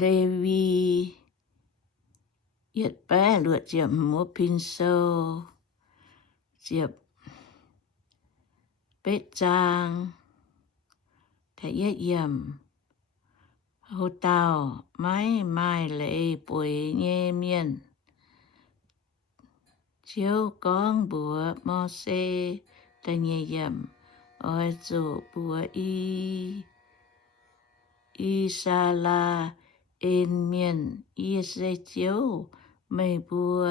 Lê Vi Yết Bé Lụa Diệp Múa Pin Sâu Diệp Bết Trang Thầy Yết Yểm Hô Tào Mái Mai Lệ Bùi Nhê Miên Chiếu Con Bùa Mô Xê Tà Nhê Yểm Ôi Dụ Bùa Y Sa La Yên Miên Y Dê Chiếu Mây Bùa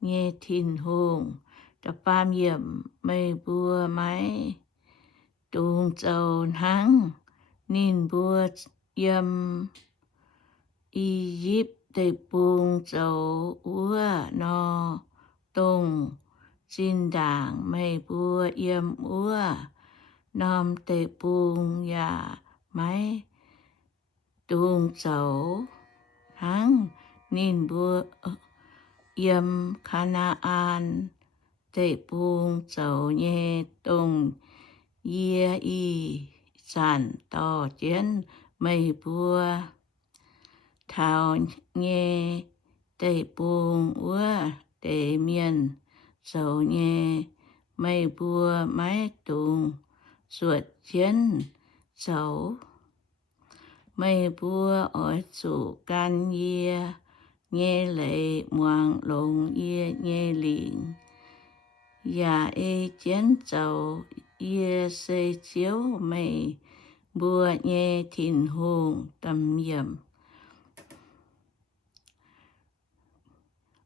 Nhê Thìn Hùng Đà Phàm Yểm Mây Bùa Máy Đùng Châu Hăng Nín Bùa Yểm Y Díp Tê Bùng Châu Úa Nò Tùng Xin Đảng Mây Bùa Yểm Úa Nòm Tê Bùng Yà Máy Đùng Châu Hăng Nín Bùa Yểm Khana An Tê Bùng Châu Nhê Tùng Yê Y Sản Tò Chiến Mây Bùa Thảo Nhê Tê Bùng Úa Tê Miên Châu Nhê Mây Bùa Mái Tùng Ruột Chiến Châu Mây Bùa Ôi Chủ Can Yê Nhê Lệ Muang Lông Yê Nhê Lĩnh Yà Ê Chiến Châu Yê Sê Chiếu Mây Bùa Nhê Thìn Hùng Tâm Yểm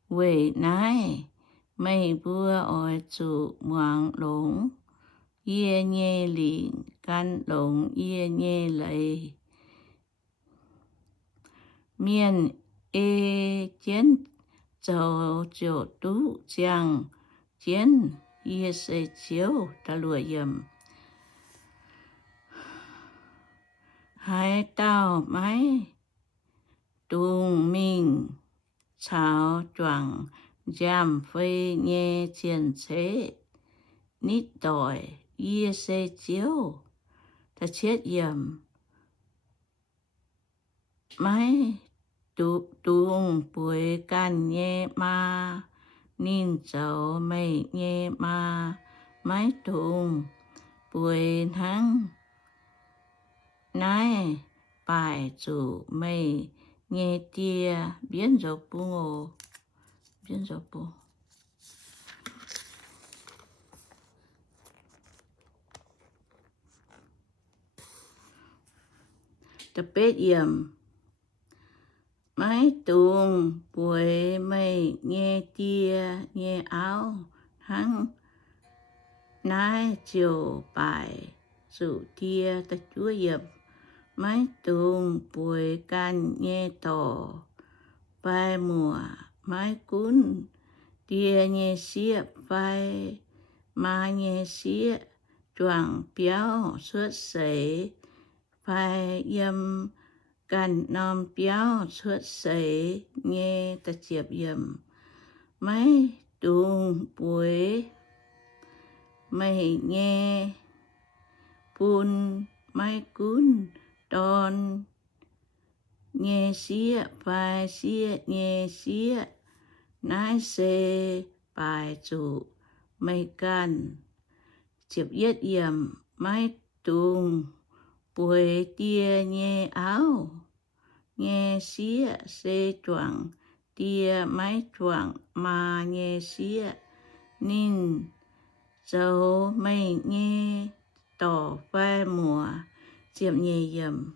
Quỷ Nái Mây Bùa Ôi Chủ Muang Lông Yê Nhê Lĩnh Can Lông Yê Nhê Lệ Miên Ê Chiến Châu Chiều Tú Giang Chiến Yê Sê Chiếu Tà Lùa Yểm Hai Tao Mái Tùng Minh Chào Choàng Giam Phê Nhê Chiên Chế Nít Đòi Yê Sê Chiếu Tà Chết Yểm Mái Tùng Bùi Can Nhê Ma Nín Châu Mây Nhê Ma Mái Tùng Bùi Hăng Nái Bài Chủ Mây Nhê Tia Biến Dọc Bù Ngô Biến Dọc Bù Tà Bết Yểm Mái Tùng Bùi Mây Nhê Tia Nhê Áo Hăng Nái Chiều Bài Chủ Tia Tà Chúa Yểm Mái Tùng Bùi Can Nhê Tò Vai Mùa Mái Cún Tia Nhê Xía Vai Ma Nhê Xía Choàng Piáo Xuất Sấy Vai Yểm Can Nòm Piáo Xuất Sấy Nhê Tà Chiệp Yểm Mái Tùng Bùi Mây Nhê Bùn Mái Cún Đòn Nhê Xía Vai Xía Nhê Xía Nái Xê Bài Chủ Mây Can Chiệp Yết Yểm Mái Tùng Bùi Tia Nhê Áo Nhê Xía Xê Choàng Tia Mái Choàng Ma Nhê Xía Nín Châu Mây Nhê Tò Vai Mùa Chiệp Nhê Yểm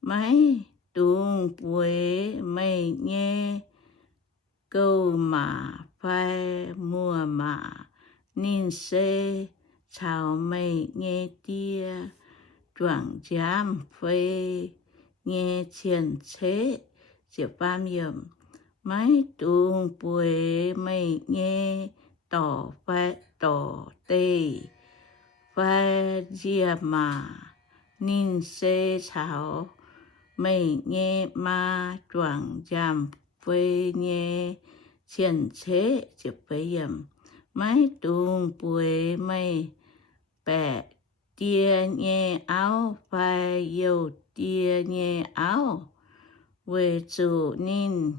Mái Tùng Bùi Mây Nhê Câu Mã Vai Mùa Mã Nín Xê Chào Mây Nhê Tia Choàng Giám Phê Nhê Chiên Chế Diệp Phàm Yểm Mái Tùng Bùi Mây Nhê Tò Vai Tò Tê Vai Diệp Mà Nín Xê Chào Mây Nhê Ma Choàng Giám Phê Nhê Chiên Chế Diệp Phê Yểm Mái Tùng Bùi Mây Bẹ Tia Nhê Áo Vai Yêu Tia Nhê Áo về chủ nín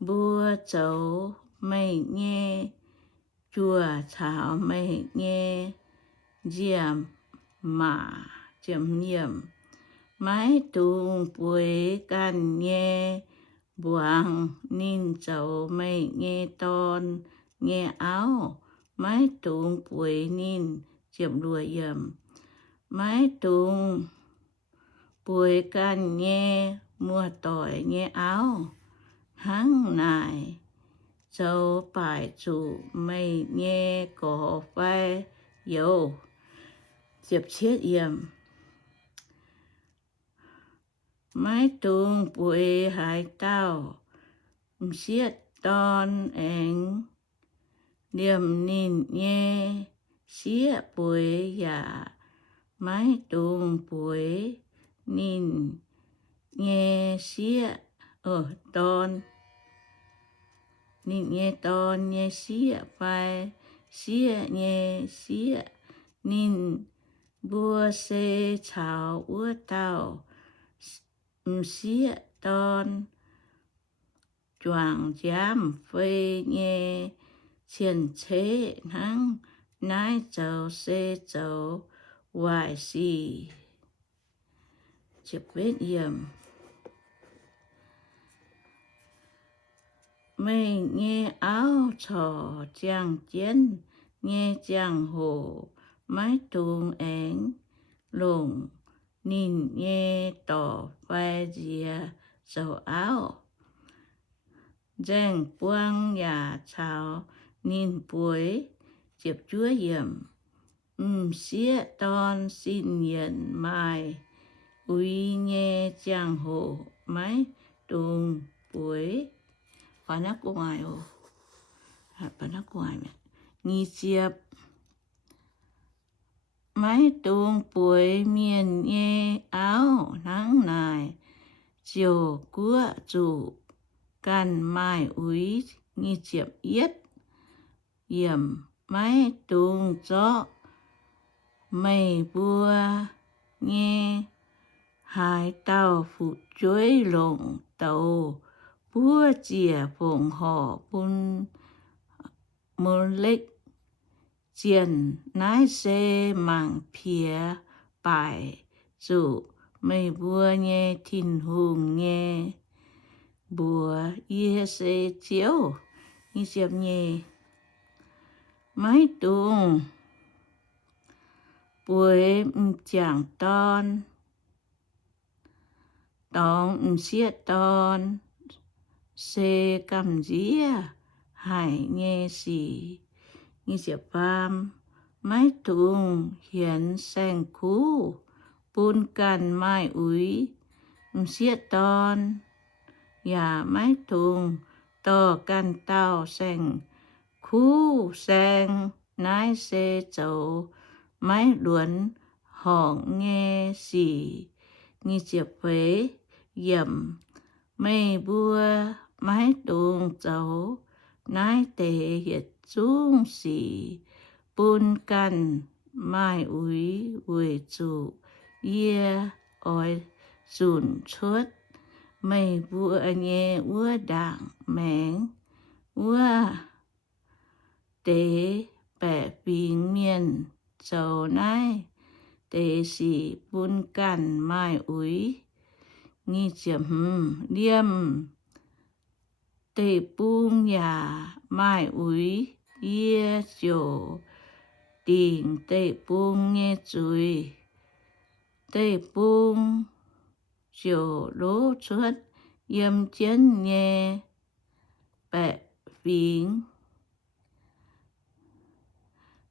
bua chấu mây nghe chùa thảo mây nghe diệm mà chấm diệm mái tung bùi can nghe buang nín chấu mây nghe ton nghe áo mái tung bùi nín chấm đùa diệm mái tung bùi can nghe mua tỏi nghe áo tháng này châu bài chủ mây nghe cổ vai dầu diệp chết yểm mái tung bùi hải tao xiết ton ảnh niềm nín nghe xía bùi dạ mái tung bùi nín nghe xía ton nín nghe ton nghe xía vai xía nghe xía nín bua xê chào ua tao xía ton choàng giám phê nghe chiên chế nắng nái chầu xê chầu hoài xì chụp vết yểm mây nghe áo trò chàng chiến nghe chàng hồ mái tuồng ảnh lùng nín nghe tỏ vai dìa dầu áo giang buông nhà chào nín bùi chụp chúa yểm xía ton xin nhận mai uy nghe chàng hồ mái tuồng bùi Panak umayo. Panak umayo. Nghi chiếp. Mái tung bùi miền nghe áo nắng nài. Chiều cua chủ. Can mai úy nghi chiếp yết. Yểm mái tung gió. Mây bua nghe. Hai tàu phụ chuối lồng tàu. Bua chìa phồng họ bún môn lịch chiền nái xê mảng phía bài dụ mây bua nghe thìn hùng nghe bùa yê xê chiếu như chiếp nhê mái tung bùi chẳng ton tông xiết ton xê cầm dĩa hải nghe xì như diệp pham mái tung hiến sen cú bún can mai úy xiết ton nhà mái tung to can tao sen cú sen nái xê chấu mái luấn họng nghe xì như diệp phế yểm mây bua mái tung chấu nái tề hiệt chung xì bún can mai úy uy chủ yê oi dùn chuốt mây bua nghe ua đảng mén ua tế bẻ bình miền chấu nái tề xì bún can mai úy nghi chiếm liêm tê bung nhà mai úy yê chiều tình tê bung nghe chuối tê bung chiều lỗ chuốt yếm chén nghe bẹ vính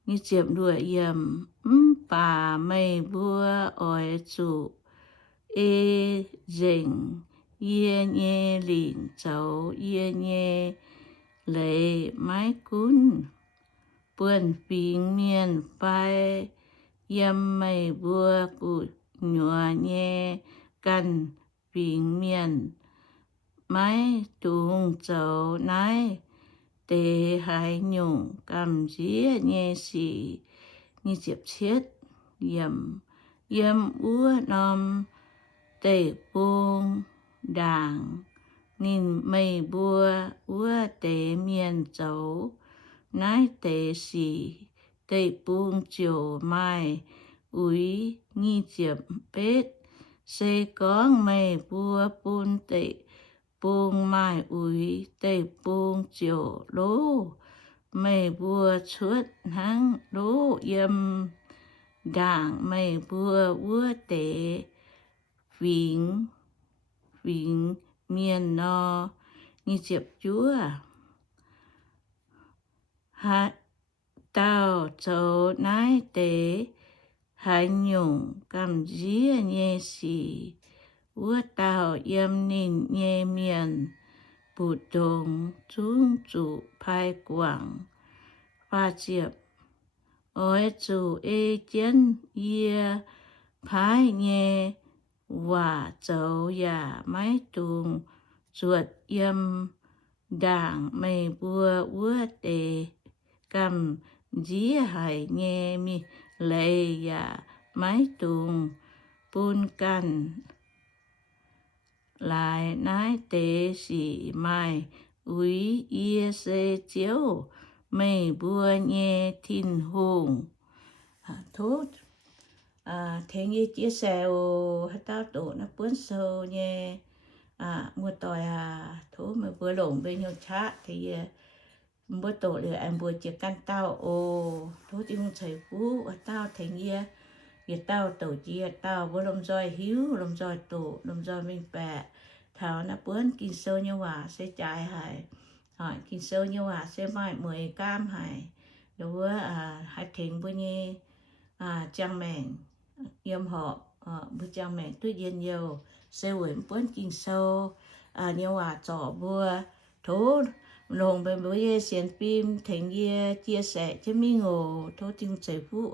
nghi chiếm đùa yếm bà mây bua oi chủ ê dình yê nhê lìn cháu yê nhê lấy mái cún buồn phính miền phai yếm mây bua cụ nhùa nhê căn phính miền mái tung cháu nái tê hai nhung cầm dĩa nhê xì như chiếp chết yếm ua nòm tê bông đảng nên mây bùa ua tế miền dấu nái tế xỉ tế buông chiều mai úi nghi chiếm bết xê con mây bùa bùn tế buông mai úi tế buông chiều lô mây bùa chuốt hăng lô yếm đảng mây bùa ua tế vĩnh vĩnh miền no nghi chiếm chúa hạ tao châu nái tế hai nhung cầm dĩa nhẹ xì ua tao yếm nín nhẹ miền bù đông trung chủ phai quảng pha chiệp ôi chủ ê chân yê phai nhẹ và châu ya mái tùng chuột yếm đảng mây bùa ua tế cầm dĩa hải nhẹ mi lệ ya mái tùng bùn căn lại nái tế xỉ mai úi yê xê chiếu mây bùa nhẹ thìn hùng thốt thế như chia sẻ hát tao tổ nó bướn sâu nhé mua tỏi thố mà bữa lộn với nhau chát thì bữa tổ thì em bữa chỉ căn tao thố thì không thấy phú tao thế như việc tao tổ chia tao bữa lồng roi hiếu lồng roi tổ lồng roi mình bè thảo nó bướn kinh sâu như hòa sẽ chạy hải hỏi kinh sâu như hòa sẽ mai 10 cam hải đối hai thỉnh bữa nhé trang mèn yếm họ bữa trang mèn tuyết yên nhiều sẽ quyển bướn kinh sâu như hòa trọ bữa thố lồng bên bữa ye xem phim thỉnh ye chia sẻ cho mình thố tiếng trời phú